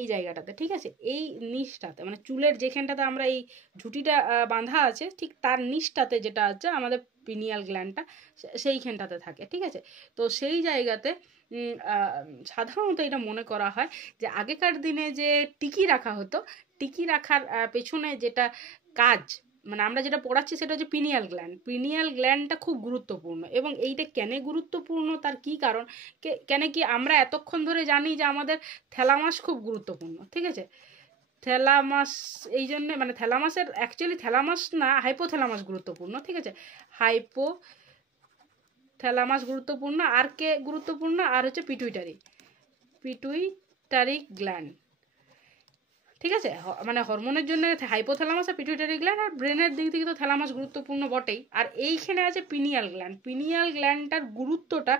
এই জায়গাটাতে, ঠিক আছে, এই নিচটাতে মানে চুলের যেখানটাতে আমরা এই ঝুঁটিটা বাঁধা আছে ঠিক তার নিচটাতে যেটা আছে আমাদের পিনিয়াল গ্ল্যান্ডটা সেইখানটাতে থাকে, ঠিক আছে। তো সেই জায়গাতে সাধারণত এটা মনে করা হয় যে আগেকার দিনে যে টিকি রাখা হতো, টিকি রাখার পেছনে যেটা কাজ, মানে আমরা যেটা পড়াচ্ছি সেটা হচ্ছে পিনিয়াল গ্ল্যান্ড। পিনিয়াল গ্ল্যান্ডটা খুব গুরুত্বপূর্ণ, এবং এইটা কেন গুরুত্বপূর্ণ তার কি কারণ, কেন কি আমরা এতক্ষণ ধরে জানি যে আমাদের থ্যালামাস খুব গুরুত্বপূর্ণ, ঠিক আছে। থ্যালামাস এই জন্যে, মানে থ্যালামাসের অ্যাকচুয়ালি থ্যালামাস না, হাইপোথ্যালামাস গুরুত্বপূর্ণ, ঠিক আছে। হাইপোথ্যালামাস গুরুত্বপূর্ণ, আর কে গুরুত্বপূর্ণ, আর হচ্ছে পিটুইটারি, পিটুইটারি গ্ল্যান্ড, ঠিক আছে। মানে হরমোনের জন্য হাইপোথ্যালামাস আর পিটুইটারি গ্ল্যান্ড, আর ব্রেনের দিক থেকে তো থ্যালামাস গুরুত্বপূর্ণ বটেই। আর এইখানে আছে পিনিয়াল গ্ল্যান্ড। পিনিয়াল গ্ল্যান্ডটার গুরুত্বটা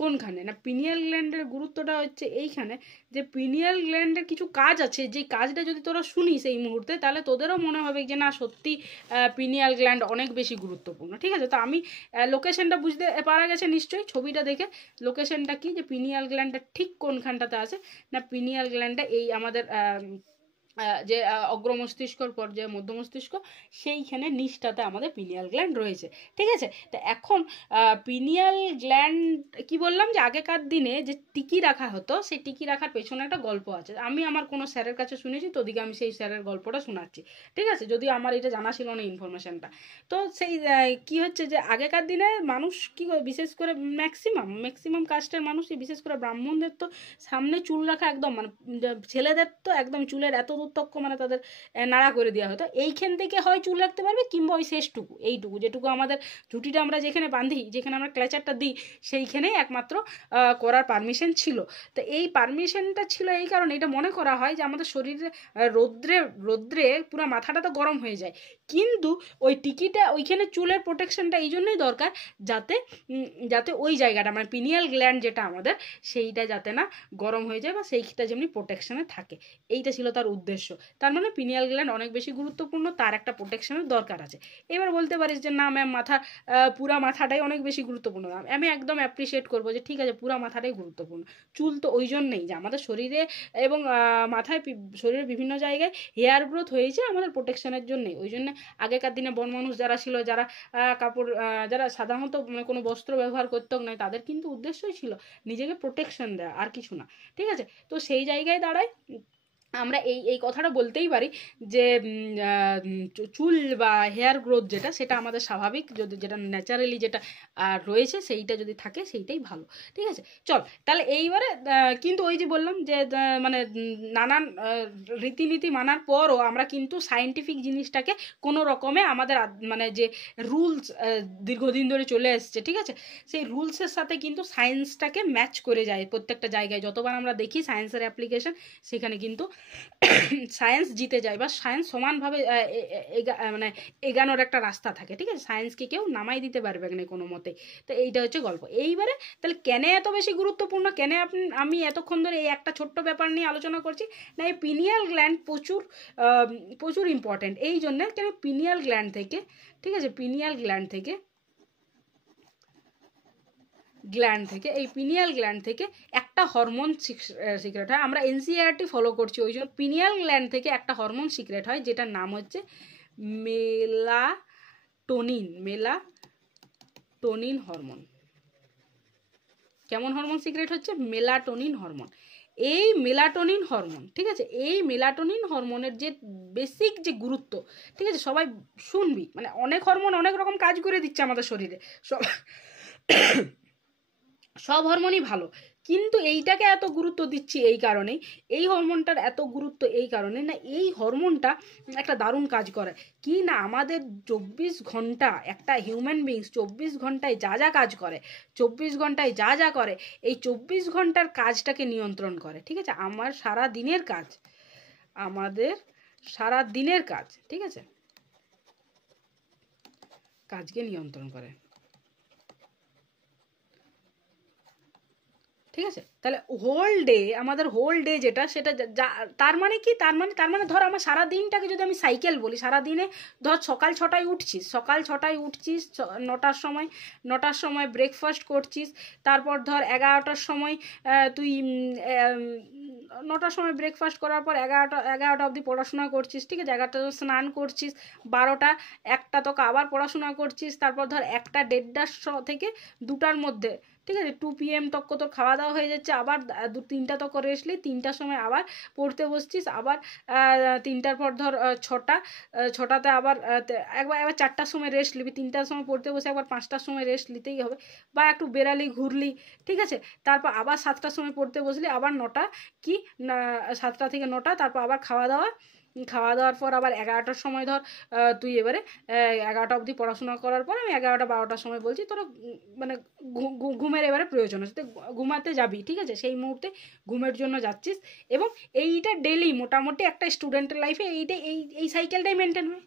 কোনখানে না, পিনিয়াল গ্ল্যান্ডের গুরুত্বটা হচ্ছে এইখানে যে পিনিয়াল গ্ল্যান্ডের কিছু কাজ আছে, যে কাজটা যদি তোরা শুনিস এই মুহূর্তে তাহলে তোদেরও মনে হবে যে না সত্যি পিনিয়াল গ্ল্যান্ড অনেক বেশি গুরুত্বপূর্ণ, ঠিক আছে। তো আমি লোকেশনটা বুঝতে পারা গেছে নিশ্চয়ই ছবিটা দেখে, লোকেশনটা কি, যে পিনিয়াল গ্ল্যান্ডটা ঠিক কোনখানটাতে আছে না, পিনিয়াল গ্ল্যান্ডটা এই আমাদের যে অগ্র মস্তিষ্কর পর্যায়ে মধ্য মস্তিষ্ক সেইখানে নিচটাতে আমাদের পিনিয়াল গ্ল্যান্ড রয়েছে, ঠিক আছে। তো এখন পিনিয়াল গ্ল্যান্ড কি বললাম যে আগেকার দিনে যে টিকি রাখা হতো, সেই টিকি রাখার পেছনে একটা গল্প আছে। আমি আমার কোনো স্যারের কাছে শুনেছি, তো ওদিকে আমি সেই স্যারের গল্পটা শোনাচ্ছি, ঠিক আছে, যদিও আমার এটা জানা ছিল না ইনফরমেশনটা। তো সেই কি হচ্ছে যে আগেকার দিনে মানুষ কি বিশেষ করে ম্যাক্সিমাম কাস্টের মানুষই, বিশেষ করে ব্রাহ্মণদের তো সামনে চুল রাখা একদম, মানে ছেলেদের তো একদম চুলের এত দূরতক্ক মানে তাদের নাড়া করে দেওয়া হতো, এইখান থেকে হয় চুল রাখতে পারবে, কিংবা ওই শেষটুকু এইটুকু যেটুকু আমাদের ঝুঁটিটা আমরা যেখানে বাঁধি, যেখানে আমরা ক্ল্যাচারটা দিই, সেইখানেই একমাত্র করার পারমিশন ছিল। তো এই পারমিশনটা ছিল এই কারণে, এটা মনে করা হয় যে আমাদের শরীরে রৌদ্রে রৌদ্রে পুরো মাথাটা তো গরম হয়ে যায়, কিন্তু ওই টিকিটা ওইখানে চুলের প্রোটেকশনটা এই জন্যই দরকার যাতে যাতে ওই জায়গাটা মানে পিনিয়াল গ্ল্যান্ড যেটা আমাদের সেইটা যাতে না গরম হয়ে যায়, বা সেইটা যেমনি প্রোটেকশনে থাকে, এইটা ছিল তার উদ্দেশ্য। তার মানে পিনিয়াল গ্ল্যান্ড অনেক বেশি গুরুত্বপূর্ণ, তার একটা প্রোটেকশনের দরকার আছে। এবার বলতে পারিস যে না ম্যাম মাথা পুরা মাথাটাই অনেক বেশি গুরুত্বপূর্ণ, আমি একদম অ্যাপ্রিসিয়েট করবো যে ঠিক আছে পুরা মাথাটাই গুরুত্বপূর্ণ। চুল তো ওই জন্যেই যে আমাদের শরীরে এবং মাথায় শরীরের বিভিন্ন জায়গায় হেয়ার গ্রোথ হয়েছে আমাদের প্রোটেকশনের জন্যেই। ওই জন্য আগেকার দিনে বন মানুষ যারা ছিল, যারা কাপড় যারা সাধারণত কোনো বস্ত্র ব্যবহার করতো না, তাদের কিন্তু উদ্দেশ্যই ছিল নিজেকে প্রোটেকশন দেওয়া, আর কিছু না, ঠিক আছে। তো সেই জায়গায় দাঁড়ায় আমরা এই এই কথাটা বলতেই পারি যে চুল বা হেয়ার গ্রোথ যেটা সেটা আমাদের স্বাভাবিক, যদি যেটা ন্যাচারালি যেটা রয়েছে সেইটা যদি থাকে সেইটাই ভালো, ঠিক আছে। চল তাহলে এইবারে কিন্তু ওই যে বললাম যে মানে নানান রীতিনীতি মানার পরও আমরা কিন্তু সায়েন্টিফিক জিনিসটাকে কোনো রকমে আমাদের মানে যে রুলস দীর্ঘদিন ধরে চলে এসছে, ঠিক আছে, সেই রুলসের সাথে কিন্তু সায়েন্সটাকে ম্যাচ করে যায় প্রত্যেকটা জায়গায়। যতবার আমরা দেখি সায়েন্সের অ্যাপ্লিকেশন, সেখানে কিন্তু সায়েন্স জিতে যায়, বা সায়েন্স সমানভাবে মানে এগানোর একটা রাস্তা থাকে, ঠিক আছে, সায়েন্সকে কেউ নামাই দিতে পারবে না কোনো মতে। তো এইটা হচ্ছে গল্প। এইবারে তাহলে কেন এত বেশি গুরুত্বপূর্ণ, কেন আমি এতক্ষণ ধরে এই একটা ছোট্ট ব্যাপার নিয়ে আলোচনা করছি, না এই পিনিয়াল গ্ল্যান্ড প্রচুর প্রচুর ইম্পর্টেন্ট এই জন্য, কেন পিনিয়াল গ্ল্যান্ড থেকে, ঠিক আছে, পিনিয়াল গ্ল্যান্ড থেকে এই পিনিয়াল গ্ল্যান্ড থেকে একটা হরমোন সিক্রেট হয়। আমরা এনসিইআরটি ফলো করছি, ওই জন্য পিনিয়াল গ্ল্যান্ড থেকে একটা হরমোন সিক্রেট হয় যেটার নাম হচ্ছে মেলাটোনিন হরমোন। কেমন হরমোন সিক্রেট হচ্ছে? Melatonin hormone. এই মেলাটোনিন হরমোন, ঠিক আছে, এই মেলাটোনিন হরমোনের যে বেসিক যে গুরুত্ব, ঠিক আছে, সবাই শুনবি, মানে অনেক হরমোন অনেক রকম কাজ করে দিচ্ছে আমাদের শরীরে, সব হরমোনই ভালো, কিন্তু এইটাকে এত গুরুত্ব দিচ্ছি এই কারণেই, এই হরমোনটার এত গুরুত্ব এই কারণে না, এই হরমোনটা একটা দারুণ কাজ করে কি না, আমাদের 24 ঘন্টা একটা হিউম্যান বিংস 24 ঘন্টায় যা যা কাজ করে, 24 ঘন্টায় যা যা করে, এই 24 ঘন্টার কাজটাকে নিয়ন্ত্রণ করে, ঠিক আছে, আমাদের সারা দিনের কাজ, ঠিক আছে, কাজকে নিয়ন্ত্রণ করে, ঠিক আছে। তাহলে আমাদের হোল ডে যেটা, সেটা তার মানে কি, তার মানে ধর আমার সারা দিনটাকে যদি আমি সাইকেল বলি, সারা দিনে ধর সকাল 6টায় উঠছিস 9টার সময় ব্রেকফাস্ট করছিস, তারপর ধর 11টার সময় তুই 9টার সময় ব্রেকফাস্ট করার পর 11টা অবধি পড়াশোনা করছিস, ঠিক আছে, 11টা স্নান করছিস, 12টা 1টা তোকে আবার পড়াশোনা করছিস, তারপর ধর 1টা 1:30 থেকে 2টার মধ্যে, ঠিক আছে, 2 PM তক তোর খাওয়া দাওয়া হয়ে যাচ্ছে, আবার 3টা তক রেস্ট নিলি, 3টার সময় আবার পড়তে বসছিস, আবার 3টার পর ধর 6টাতে আবার একবার 4টার সময় রেস্ট নিবি, 3টার সময় পড়তে বসে একবার 5টার সময় রেস্ট নিতেই হবে, বা একটু বেরালি ঘুরলি, ঠিক আছে, তারপর আবার 7টার সময় পড়তে বসলি, আবার 9টা কি 7টা থেকে 9টা, তারপর আবার খাওয়া দাওয়ার পর আবার 11টার সময় ধর তুই এবারে 11টা অবধি পড়াশোনা করার পর আমি 11টা 12টার সময় বলছি তোর মানে ঘুমের এবারে প্রয়োজন আছে, ঘুমাতে যাবি, ঠিক আছে, সেই মুহূর্তে ঘুমের জন্য যাচ্ছিস, এবং এইটা ডেলি মোটামুটি একটা স্টুডেন্টের লাইফে এই সাইকেলটাই মেনটেন হয়,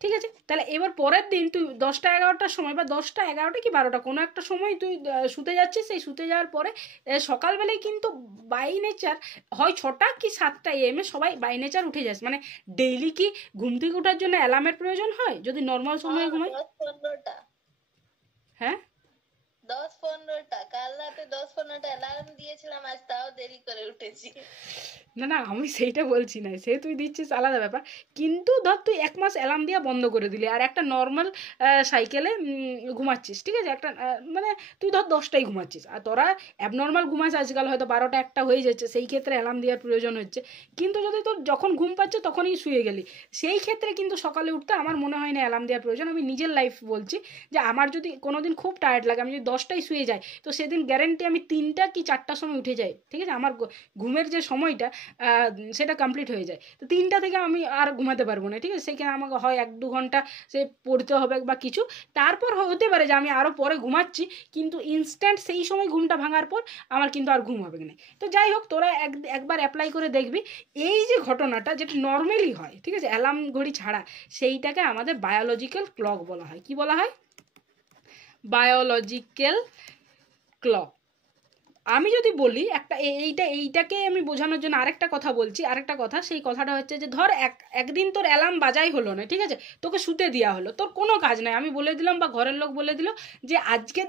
ঠিক আছে। তাহলে এবার পরের দিন তুই 10টা 11টার সময় বা 10টা 11টা কি 12টা কোনো একটা সময় তুই শুতে যাচ্ছিস, সেই শুতে যাওয়ার পরে সকালবেলায় কিন্তু বাই নেচার হয় 6টা কি 7টা AM সবাই বাই নেচার উঠে যাস, মানে ডেইলি কি ঘুম থেকে ওঠার জন্য অ্যালার্মের প্রয়োজন হয় যদি নর্মাল সময়ে ঘুমাই? 10-15টা। হ্যাঁ 10-15টা, কাল রাতে 10-15টা অ্যালার্ম দিয়েছিলাম, আজ তাও দেরি করে উঠেছি। না আমি সেইটা বলছি না, সে তুই দিচ্ছিস আলাদা ব্যাপার, কিন্তু ধর তুই 1 মাস অ্যালার্ম দেওয়া বন্ধ করে দিলি আর একটা নর্মাল সাইকেলে ঘুমাচ্ছিস, ঠিক আছে, একটা মানে তুই ধর 10টায় ঘুমাচ্ছিস আর তোরা অ্যাবনর্মাল ঘুমাস আজকাল হয়তো 12টা 1টা হয়ে যাচ্ছে, সেই ক্ষেত্রে অ্যালার্ম দেওয়ার প্রয়োজন হচ্ছে, কিন্তু যদি তোর যখন ঘুম পাচ্ছে তখনই শুয়ে গেলি, সেই ক্ষেত্রে কিন্তু সকালে উঠতে আমার মনে হয় না অ্যালার্ম দেওয়ার প্রয়োজন। আমি নিজের লাইফ বলছি যে আমার যদি কোনোদিন খুব টায়ার্ড লাগে, আমি যদি 10টায় শুয়ে যাই, তো সেদিন গ্যারেন্টি আমি 3টা কি 4টার সময় উঠে যাই, ঠিক আছে, আমার ঘুমের যে সময়টা সেটা কমপ্লিট হয়ে যায়, তো 3টা থেকে আমি আর ঘুমাতে পারবো না, ঠিক আছে, সেইখানে আমাকে হয় 1-2 ঘন্টা সে পড়তে হবে বা কিছু, তারপর হতে পারে যে আমি আরও পরে ঘুমাচ্ছি, কিন্তু ইনস্ট্যান্ট সেই সময় ঘুমটা ভাঙার পর আমার কিন্তু আর ঘুম হবে না। তো যাই হোক, তোরা একবার অ্যাপ্লাই করে দেখবি, এই যে ঘটনাটা যেটা নর্মালি হয়, ঠিক আছে, অ্যালার্ম ঘড়ি ছাড়া, সেইটাকে আমাদের বায়োলজিক্যাল ক্লক বলা হয়। কি বলা হয়? Biological clock. আমি যদি বলি একটা এইটাকে আমি বোঝানোর জন্য আরেকটা কথা বলছি, আরেকটা কথা, সেই কথাটা হচ্ছে যে ধর একদিন তোর অ্যালার্ম বাজাই হলো না, ঠিক আছে, তোকে শুতে দেওয়া হলো, তোর কোনো কাজ নাই, আমি বলে দিলাম বা ঘরের লোক বলে দিল যে আজকের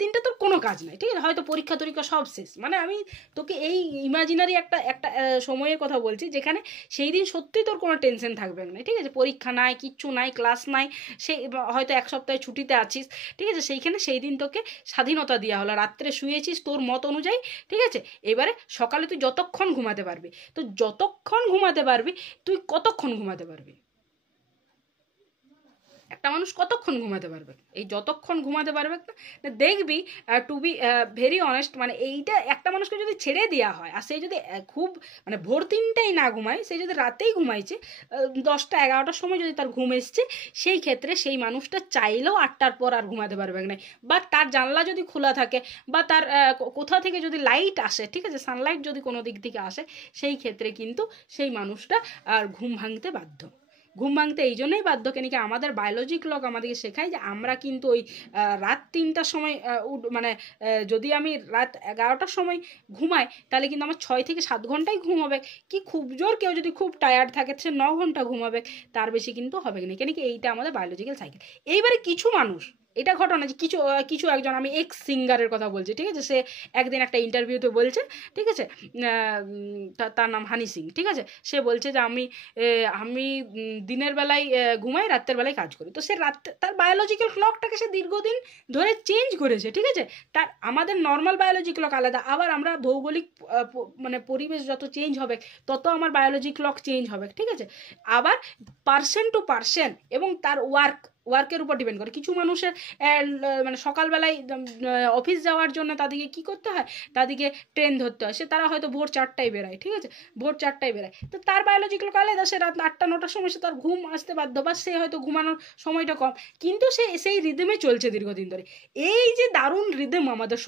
দিনটা তোর কোনো কাজ নাই, ঠিক আছে, হয়তো পরীক্ষা টরীক্ষা সব শেষ, মানে আমি তোকে এই ইমাজিনারি একটা সময়ের কথা বলছি যেখানে সেই দিন সত্যিই তোর কোনো টেনশন থাকবে না, ঠিক আছে, পরীক্ষা নাই, কিচ্ছু নাই, ক্লাস নাই, সেই হয়তো 1 সপ্তাহে ছুটিতে আছিস, ঠিক আছে, সেইখানে সেই দিন তোকে স্বাধীনতা দেওয়া হলো, রাত্রে শুয়েছিস তোর মত অনুযায়ী, ঠিক আছে, এবারে সকালে তুই যতক্ষণ ঘুমাতে পারবি, তো যতক্ষণ ঘুমাতে পারবি তুই কতক্ষণ ঘুমাতে পারবি? একটা মানুষ কতক্ষণ ঘুমাতে পারবে? এই যতক্ষণ ঘুমাতে পারবে না, দেখবি টু বি ভেরি অনেস্ট, মানে এইটা একটা মানুষকে যদি ছেড়ে দেওয়া হয় আর সেই যদি খুব মানে ভোর 3টায় না ঘুমায়, সেই যদি রাতেই ঘুমাইছে 10টা 11টার সময় যদি তার ঘুম এসছে, সেই ক্ষেত্রে সেই মানুষটা চাইলেও 8টার পর আর ঘুমাতে পারবে না, বা তার জানলা যদি খোলা থাকে বা তার কোথা থেকে যদি লাইট আসে, ঠিক আছে, সানলাইট যদি কোনো দিক থেকে আসে, সেই ক্ষেত্রে কিন্তু সেই মানুষটা আর ঘুম ভাঙতে বাধ্য। ঘুম ভাঙতে এই জন্যই বাধ্য কেন কি আমাদের বায়োলজি ক্লক আমাদেরকে শেখায় যে আমরা কিন্তু ওই রাত 3টার সময় মানে যদি আমি রাত 11টার সময় ঘুমাই, তাহলে কিন্তু আমার 6 থেকে 7 ঘন্টাই ঘুম হবে, কি খুব জোর কেউ যদি খুব টায়ার্ড থাকে সে 9 ঘন্টা ঘুমাবে, তার বেশি কিন্তু হবে না, কেন কি এইটা আমাদের বায়োলজিক্যাল সাইকেল। এইবারে কিছু মানুষ, এটা ঘটনা যে কিছু একজন, আমি এক্স সিঙ্গারের কথা বলছি, ঠিক আছে, সে একদিন একটা ইন্টারভিউতে বলছে, ঠিক আছে, তার নাম হানি সিং, ঠিক আছে, সে বলছে যে আমি দিনের বেলায় ঘুমাই, রাতের বেলায় কাজ করি, তো সে তার বায়োলজিক্যাল ক্লকটাকে সে দীর্ঘদিন ধরে চেঞ্জ করেছে, ঠিক আছে, তার আমাদের নর্মাল বায়োলজি ক্লক আলাদা, আবার আমরা ভৌগোলিক মানে পরিবেশ যত চেঞ্জ হবে তত আমার বায়োলজি ক্লক চেঞ্জ হবে, ঠিক আছে, আবার পার্সন টু পার্সন এবং তার ওয়ার্কের উপর ডিপেন্ড করে। কিছু মানুষের মানে সকালবেলায় অফিস যাওয়ার জন্য তাদেরকে কি করতে হয়, তাদেরকে ট্রেন ধরতে হয়, তারা হয়তো ভোর 4টায় বেরোয়, ঠিক আছে, ভোর 4টায় বেরোয়, তো তার বায়োলজিক্যাল আলাদা, সে রাত 8টা 9টার সময় সে তার ঘুম আসতে বাধ্য, বা সে হয়তো ঘুমানোর সময়টা কম, কিন্তু সে সেই রিদমে চলছে দীর্ঘদিন ধরে। এই যে দারুণ রিদম আমাদের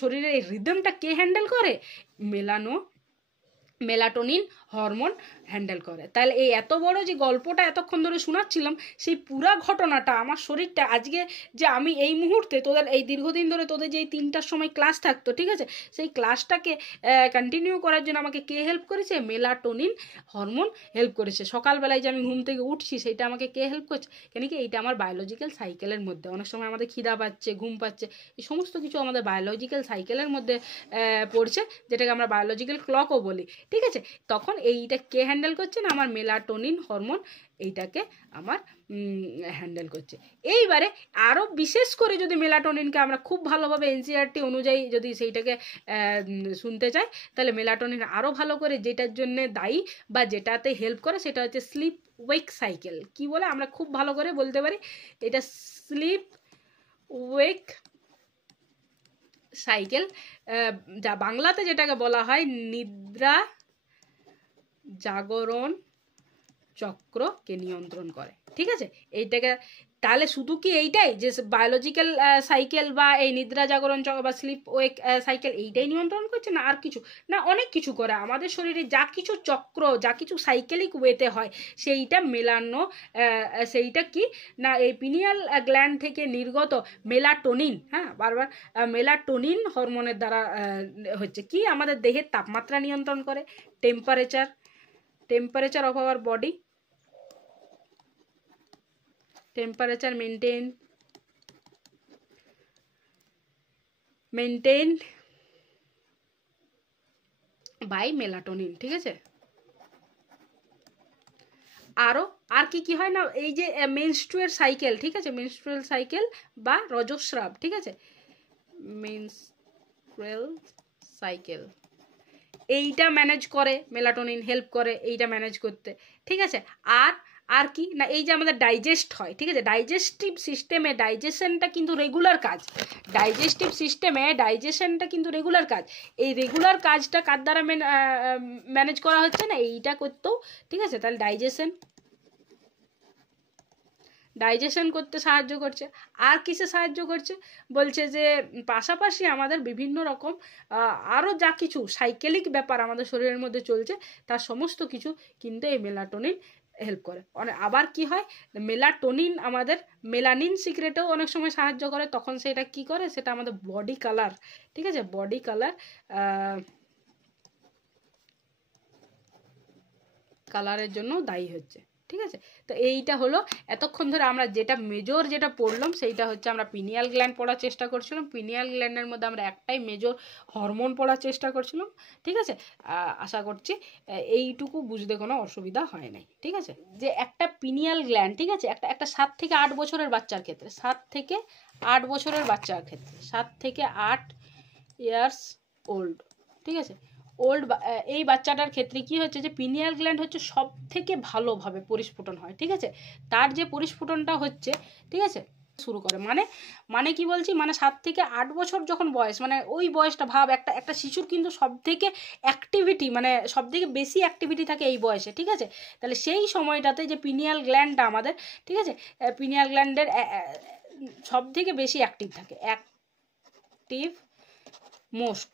শরীরের এই রিদমটা কে হ্যান্ডেল করে? মেলাটোনিন হরমোন হ্যান্ডেল করে। তাহলে এই এত বড় যে গল্পটা এতক্ষণ ধরে শোনাচ্ছিলাম, সেই পুরা ঘটনাটা আমার শরীরটা আজকে যে আমি এই মুহূর্তে তোদের এই দীর্ঘদিন ধরে তোদের যে 3টার সময় ক্লাস থাকতো, ঠিক আছে, সেই ক্লাসটাকে কন্টিনিউ করার জন্য আমাকে কে হেল্প করেছে? মেলাটোনিন হরমোন হেল্প করেছে। সকালবেলায় যে আমি ঘুম থেকে উঠছি সেটা আমাকে কে হেল্প করছে? কেন কি এইটা আমার বায়োলজিক্যাল সাইকেলের মধ্যে। অনেক সময় আমাদের খিদা পাচ্ছে, ঘুম পাচ্ছে, এই সমস্ত কিছু আমাদের বায়োলজিক্যাল সাইকেলের মধ্যে পড়ছে, যেটাকে আমরা বায়োলজিক্যাল ক্লকও বলি, ঠিক আছে। তখন এইটা কে হ্যান্ডেল করছে? না আমার মেলাটোনিন হরমোন এইটাকে আমার হ্যান্ডেল করছে। এইবারে আরও বিশেষ করে যদি মেলাটোনিনকে আমরা খুব ভালোভাবে এনসিইআরটি অনুযায়ী যদি সেইটাকে শুনতে চাই, তাহলে মেলাটোনিন আরও ভালো করে যেটার জন্য দায়ী বা যেটাতে হেল্প করে সেটা হচ্ছে স্লিপ ওয়েক সাইকেল। কি বলে আমরা খুব ভালো করে বলতে পারি, এটা স্লিপ ওয়েক সাইকেল, যা বাংলাতে যেটাকে বলা হয় নিদ্রা জাগরণ চক্রকে নিয়ন্ত্রণ করে, ঠিক আছে। এইটাকে তাহলে শুধু কি এইটাই যে বায়োলজিক্যাল সাইকেল বা এই নিদ্রা জাগরণ চক্র বা স্লিপ ওয়েক সাইকেল এইটাই নিয়ন্ত্রণ করছে? না, আর কিছু না, অনেক কিছু করে। আমাদের শরীরে যা কিছু চক্র, যা কিছু সাইকেলিক ওয়েতে হয় সেইটা মেলানো, সেইটা কি না এই পিনিয়াল গ্ল্যান্ড থেকে নির্গত মেলাটোনিন, হ্যাঁ বারবার মেলাটোনিন হরমোনের দ্বারা হচ্ছে কি আমাদের দেহের তাপমাত্রা নিয়ন্ত্রণ করে, temperature of our body, temperature maintained by melatonin, ঠিক আছে। আরও আর কি হয় না, এই যে মেনস্ট্রুয়াল সাইকেল, ঠিক আছে, মেনস্ট্রুয়াল সাইকেল বা রজস্রাব, ঠিক আছে, মেনস্ট্রুয়াল সাইকেল এইটা ম্যানেজ করে, মেলাটোনিন হেল্প করে এইটা ম্যানেজ করতে, ঠিক আছে। আর কি না এই যে আমাদের ডাইজেস্ট হয়, ঠিক আছে, ডাইজেস্টিভ সিস্টেমে ডাইজেশনটা কিন্তু রেগুলার কাজ, ডাইজেস্টিভ সিস্টেমে ডাইজেশনটা কিন্তু রেগুলার কাজ। এই রেগুলার কাজটা কার দ্বারা ম্যানেজ করা হচ্ছে? না এইটা করতেও, ঠিক আছে। তাহলে ডাইজেশন করতে সাহায্য করছে। আর কিসে সাহায্য করছে? বলছে যে পাশাপাশি আমাদের বিভিন্ন রকম আরও যা কিছু সাইকেলিক ব্যাপার আমাদের শরীরের মধ্যে চলছে তার সমস্ত কিছু কিন্তু এই মেলাটোনিন হেল্প করে। আবার কি হয়, মেলাটোনিন আমাদের মেলানিন সিক্রেটেও অনেক সময় সাহায্য করে। তখন সেটা কি করে? সেটা আমাদের বডি কালার, ঠিক আছে, বডি কালারের জন্য দায়ী হচ্ছে, ঠিক আছে। তো এইটা হলো এতক্ষণ ধরে আমরা যেটা মেজর যেটা পড়লাম সেইটা হচ্ছে আমরা পিনিয়াল গ্ল্যান্ড পড়ার চেষ্টা করছিলাম। পিনিয়াল গ্ল্যান্ডের মধ্যে আমরা একটাই মেজর হরমোন পড়ার চেষ্টা করছিলাম, ঠিক আছে। আশা করছি এইটুকু বুঝতে কোনো অসুবিধা হয় নাই, ঠিক আছে। যে একটা পিনিয়াল গ্ল্যান্ড, ঠিক আছে, একটা 7 থেকে 8 বছরের বাচ্চার ক্ষেত্রে, 7 থেকে 8 বছরের বাচ্চার ক্ষেত্রে, 7 থেকে 8 ইয়ার্স ওল্ড, ঠিক আছে, এই বাচ্চাটার ক্ষেত্রে কি হচ্ছে যে পিনিয়াল গ্ল্যান্ড হচ্ছে সব থেকে ভালোভাবে পরিস্ফুটন হয়, ঠিক আছে। তার যে পরিস্ফুটনটা হচ্ছে, ঠিক আছে, শুরু করে মানে কি বলছি, মানে 7 থেকে 8 বছর যখন বয়স, মানে ওই বয়সটা ভাব, একটা শিশুর কিন্তু সব থেকে অ্যাক্টিভিটি, মানে সব থেকে বেশি অ্যাক্টিভিটি থাকে এই বয়সে, ঠিক আছে। তাহলে সেই সময়টাতে যে পিনিয়াল গ্ল্যান্ডটা আমাদের, ঠিক আছে, পিনিয়াল গ্ল্যান্ডের সব থেকে বেশি অ্যাক্টিভ থাকে, অ্যাক্টিভ মোস্ট,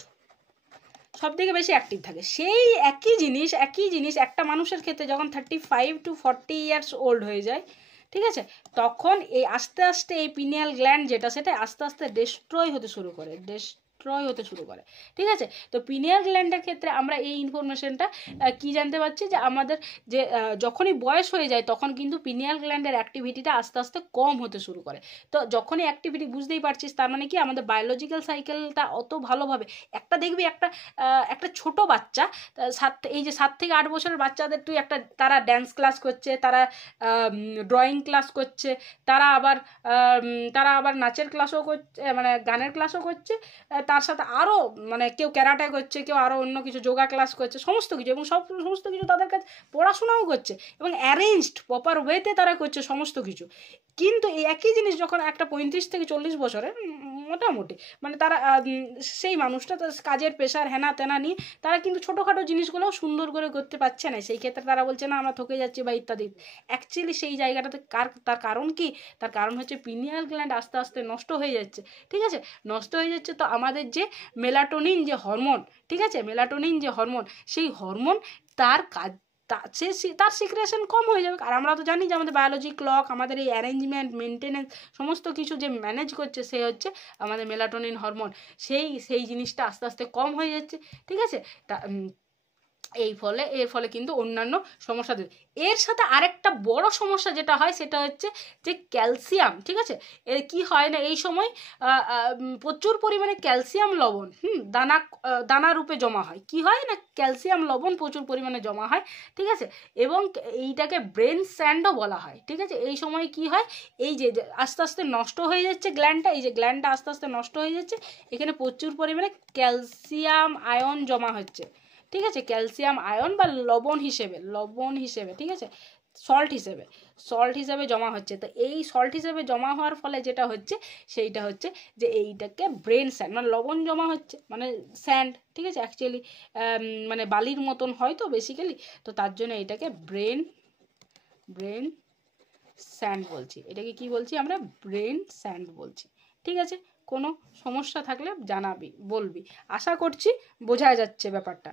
সব থেকে বেশি অ্যাক্টিভ থাকে। সেই একই জিনিস একটা মানুষের ক্ষেত্রে যখন 35 to 40 ইয়ার্স ওল্ড হয়ে যায়, ঠিক আছে, তখন এই আস্তে আস্তে এই পিনিয়াল গ্ল্যান্ড যেটা সেটা আস্তে আস্তে ডিস্ট্রয় হতে শুরু করে, ঠিক আছে। তো পিনিয়াল গ্ল্যান্ডের ক্ষেত্রে আমরা এই ইনফরমেশনটা কি জানতে পারছি যে আমাদের যে যখনই বয়স হয়ে যায় তখন কিন্তু পিনিয়াল গ্ল্যান্ডের অ্যাক্টিভিটিটা আস্তে আস্তে কম হতে শুরু করে। তো যখনই অ্যাক্টিভিটি বুঝতেই পারছিস, তার মানে কি আমাদের বায়োলজিক্যাল সাইকেলটা অত ভালোভাবে দেখবি একটা ছোট বাচ্চা এই যে 7 থেকে 8 বছরের বাচ্চাদের তুই তারা ড্যান্স ক্লাস করছে, তারা ড্রয়িং ক্লাস করছে, তারা আবার নাচের ক্লাসও করছে, মানে গানের ক্লাসও করছে, তার সাথে আরও মানে কেউ ক্যারাটে করছে, কেউ আরও অন্য কিছু যোগা ক্লাস করছে, সমস্ত কিছু, এবং সমস্ত কিছু তাদের কাছে পড়াশোনাও করছে এবং অ্যারেঞ্জড প্রপার ওয়েতে তারা করছে সমস্ত কিছু। কিন্তু এই একই জিনিস যখন একটা 35 থেকে 40 বছরের মোটামুটি মানে তারা সেই মানুষটা তার কাজের প্রেশার হেনা তেনা নিয়ে তারা কিন্তু ছোটোখাটো জিনিসগুলোও সুন্দর করে করতে পারছে না, সেই ক্ষেত্রে তারা বলছে না আমরা ঠকে যাচ্ছি বা ইত্যাদি। অ্যাকচুয়ালি সেই জায়গাটাতে তার কারণ কি, তার কারণ হচ্ছে পিনিয়াল গ্ল্যান্ড আস্তে আস্তে নষ্ট হয়ে যাচ্ছে, ঠিক আছে। নষ্ট হয়ে যাচ্ছে তো আমাদের যে মেলাটোনিন যে হরমোন, ঠিক আছে, মেলাটোনিন যে হরমোন, সেই হরমোন তার কাজ তার সিক্রেশন কম হয়ে যাবে। আর আমরা তো জানি যে আমাদের বায়োলজি ক্লক, আমাদের এই অ্যারেঞ্জমেন্ট মেনটেনেন্স সমস্ত কিছু যে ম্যানেজ করছে সে হচ্ছে আমাদের মেলাটোনিন হরমোন, সেই জিনিসটা আস্তে আস্তে কম হয়ে যাচ্ছে, ঠিক আছে। তা এর ফলে কিন্তু অন্যান্য সমস্যা দেবে। এর সাথে আরেকটা বড় সমস্যা যেটা হয় সেটা হচ্ছে যে ক্যালসিয়াম, ঠিক আছে। এর কি হয় না এই সময় প্রচুর পরিমাণে ক্যালসিয়াম লবণ দানা রূপে জমা হয়। কি হয় না ক্যালসিয়াম লবণ প্রচুর পরিমাণে জমা হয়, ঠিক আছে। এবং এইটাকে ব্রেন স্যান্ডও বলা হয়, ঠিক আছে। এই সময় কি হয়, এই যে আস্তে আস্তে নষ্ট হয়ে যাচ্ছে গ্ল্যান্ডটা, এই যে গ্ল্যান্ডটা আস্তে আস্তে নষ্ট হয়ে যাচ্ছে, এখানে প্রচুর পরিমাণে ক্যালসিয়াম আয়ন জমা হচ্ছে, ঠিক আছে। ক্যালসিয়াম আয়ন বা লবণ হিসেবে, ঠিক আছে, সল্ট হিসেবে জমা হচ্ছে। তো এই সল্ট হিসেবে জমা হওয়ার ফলে যেটা হচ্ছে সেইটা হচ্ছে যে এইটাকে ব্রেন স্যান্ড, মানে লবণ জমা হচ্ছে মানে স্যান্ড, ঠিক আছে। অ্যাকচুয়ালি মানে বালির মতন হয় তো বেসিক্যালি, তো তার জন্য এটাকে ব্রেন স্যান্ড বলছি। এটাকে কি বলছি আমরা, ব্রেন স্যান্ড বলছি, ঠিক আছে। কোনো সমস্যা থাকলে বলবি। আশা করছি বোঝা যাচ্ছে ব্যাপারটা।